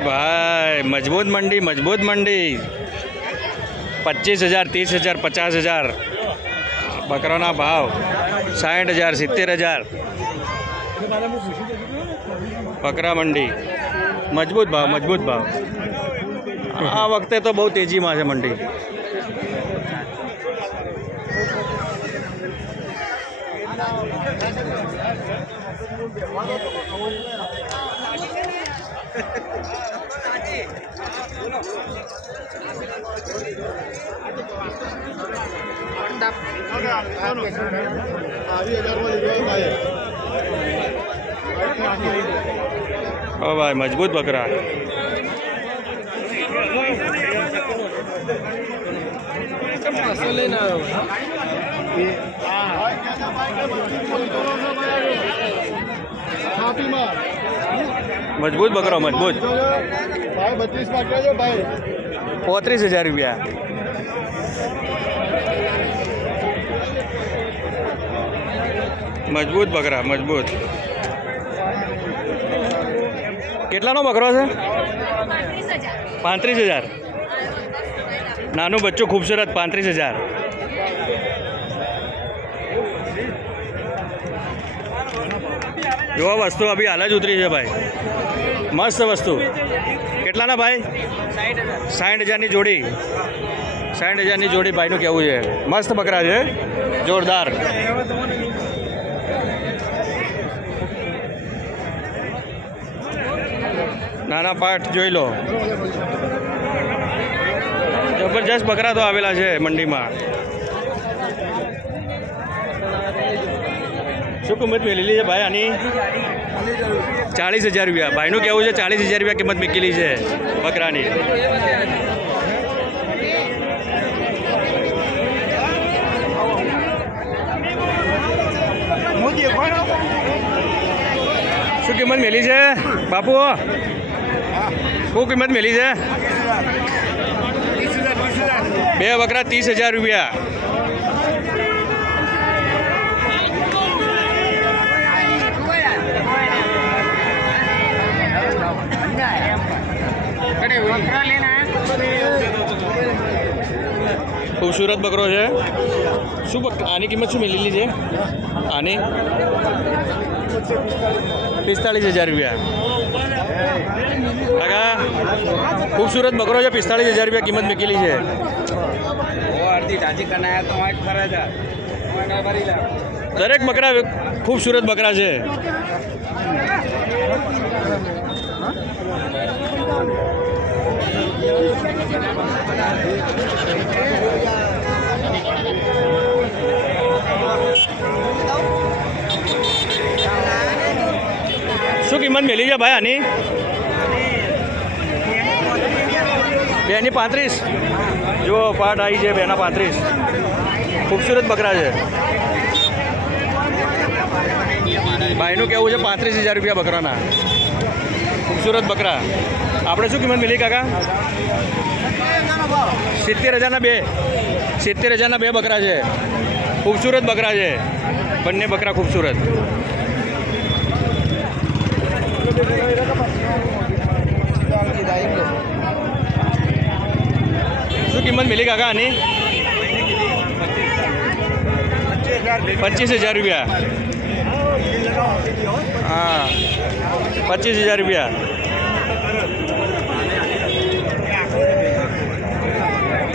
भाई मजबूत मंडी 25,000 30,000 50,000 बकराना भाव 60,000 70,000 बकरा मंडी मजबूत भाव आ वखते तो बहुत तेजी में है मंडी। ओ भाई मजबूत बकरा मजबूत बकरा मजबूत भाई 32 માં કહેજો ભાઈ 35,000 रुपया मजबूत बकरा मजबूत કેટલાનો બકરો છે 35,000 નાનું બચ્ચું खूबसूरत 35,000 जो वस्तु अभी हाल ज उतरी है भाई मस्त वस्तु કેટલાના भाई 60,000 जोड़ी 60,000 जोड़ी भाई નું કેવું છે मस्त बकरा છે जोरदार नाना पाठ જોઈ લો जबरदस्त बकरा तो आवेला है मंडी में શું કિંમત મેલેલી છે ભાઈ આની 40,000 रुपया ભાઈનું કેવું છે 40,000 रुपया કિંમત મેકેલી છે બકરાની। શું કિંમત મેલી છે બાપુ શું કિંમત મેલી છે બે બકરા 30,000 रुपया खूबसूरत बकरो है शू आनी कीमत शू मिलेली है आनी 45,000 रुपया काका खूबसूरत बकरो है 45,000 रुपया कीमत मिलेली है दरेक बकरा खूबसूरत बकरा है શું કિંમત મેલી છે ભાઈ આની બેની 35 જો પાટ આવી છે બેના 35 खूबसूरत बकरा है ભાઈનું કેવું છે 35,000 रुपया બકરાના खूबसूरत बकरा આપણે શું કિંમત મેલી કાકા 70,000 બે 70,000 બે બકરા છે खूबसूरत बकरा है બંને बकरा खूबसूरत શું કિંમત મેલી કાકા આની 25,000 रुपया हाँ 25,000 रुपया